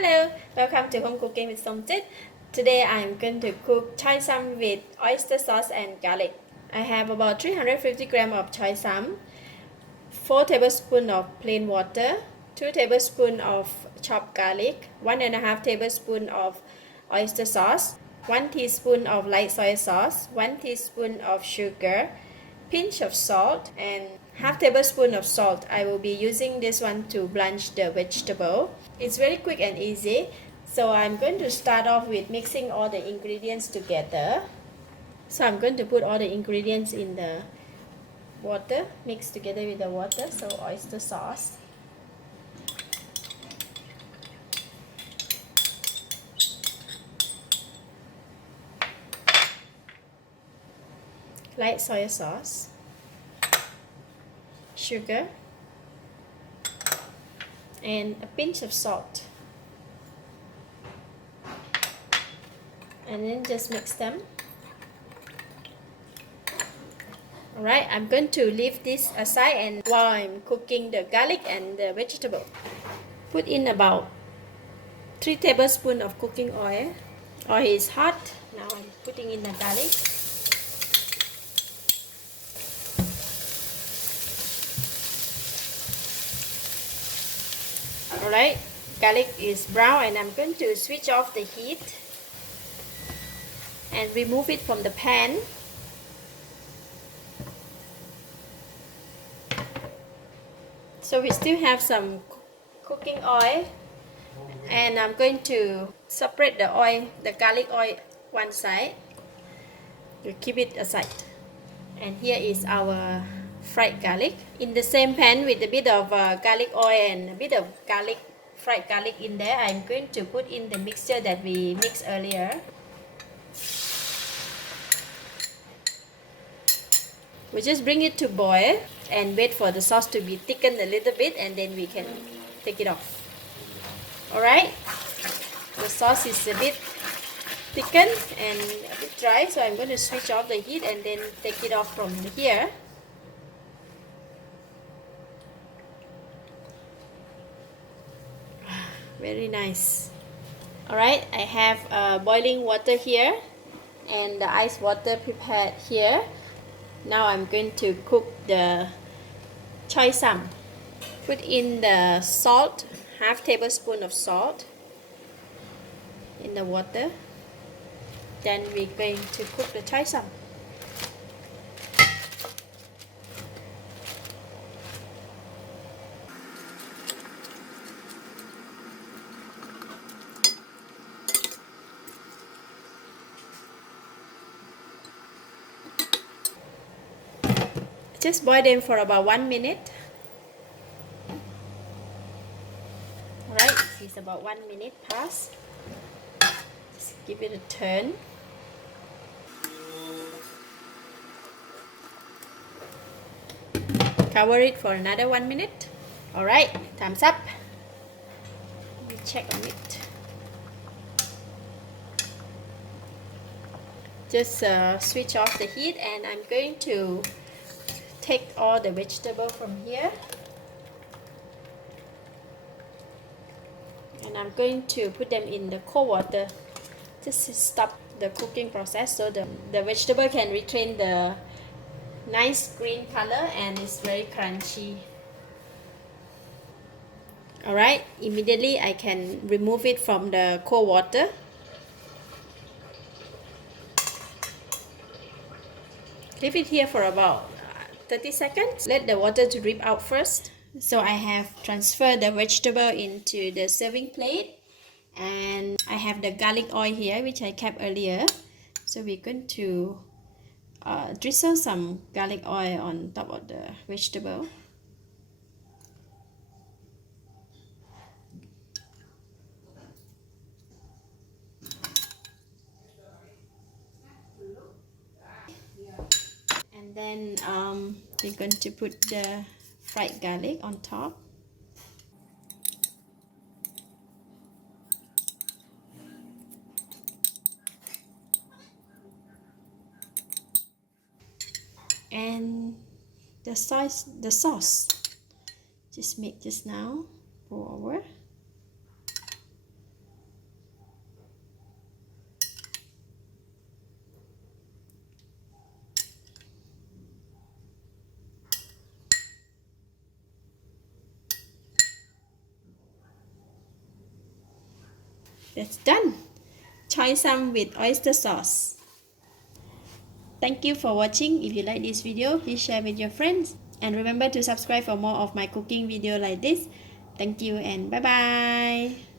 Hello, welcome to Home Cooking with Somjit. Today I am going to cook choy sum with oyster sauce and garlic. I have about 350 grams of choy sum, 4 tablespoons of plain water, 2 tablespoons of chopped garlic, 1.5 tablespoons of oyster sauce, 1 teaspoon of light soy sauce, 1 teaspoon of sugar, pinch of salt, and half tablespoon of salt. I will be using this one to blanch the vegetable. It's very quick and easy. So I'm going to start off with mixing all the ingredients together. So I'm going to put all the ingredients in the water, mixed together with the water. So oyster sauce, light soy sauce, sugar, and a pinch of salt, and then just mix them. Alright, I'm going to leave this aside, and while I'm cooking the garlic and the vegetable, put in about 3 tablespoons of cooking oil. Oil is hot. Now I'm putting in the garlic. Alright, garlic is brown, and I'm going to switch off the heat and remove it from the pan. So we still have some cooking oil, and I'm going to separate the oil, the garlic oil, one side. You keep it aside. And here is our fried garlic. In the same pan with a bit of garlic oil and a bit of garlic, fried garlic in there, I'm going to put in the mixture that we mixed earlier. We just bring it to boil and wait for the sauce to be thickened a little bit, and then we can take it off. Alright, the sauce is a bit thickened and a bit dry, so I'm going to switch off the heat and then take it off from here. Very nice. Alright, I have boiling water here and the ice water prepared here. Now I'm going to cook the choy sum. Put in the salt, half tablespoon of salt in the water. Then we're going to cook the choy sum. Just boil them for about 1 minute. Alright, it's about 1 minute past. Just give it a turn. Cover it for another 1 minute. Alright, time's up. Let me check on it. Just switch off the heat, and I'm going to take all the vegetable from here, and I'm going to put them in the cold water just to stop the cooking process, so the vegetable can retain the nice green color and it's very crunchy. Alright, immediately I can remove it from the cold water. Leave it here for about 30 seconds. Let the water to drip out first. So I have transferred the vegetable into the serving plate, and I have the garlic oil here which I kept earlier. So we're going to drizzle some garlic oil on top of the vegetable. And then we're going to put the fried garlic on top. And the sauce just made just now, pour over. That's done. Choy Sum with oyster sauce. Thank you for watching. If you like this video, please share with your friends. And remember to subscribe for more of my cooking video like this. Thank you and bye bye.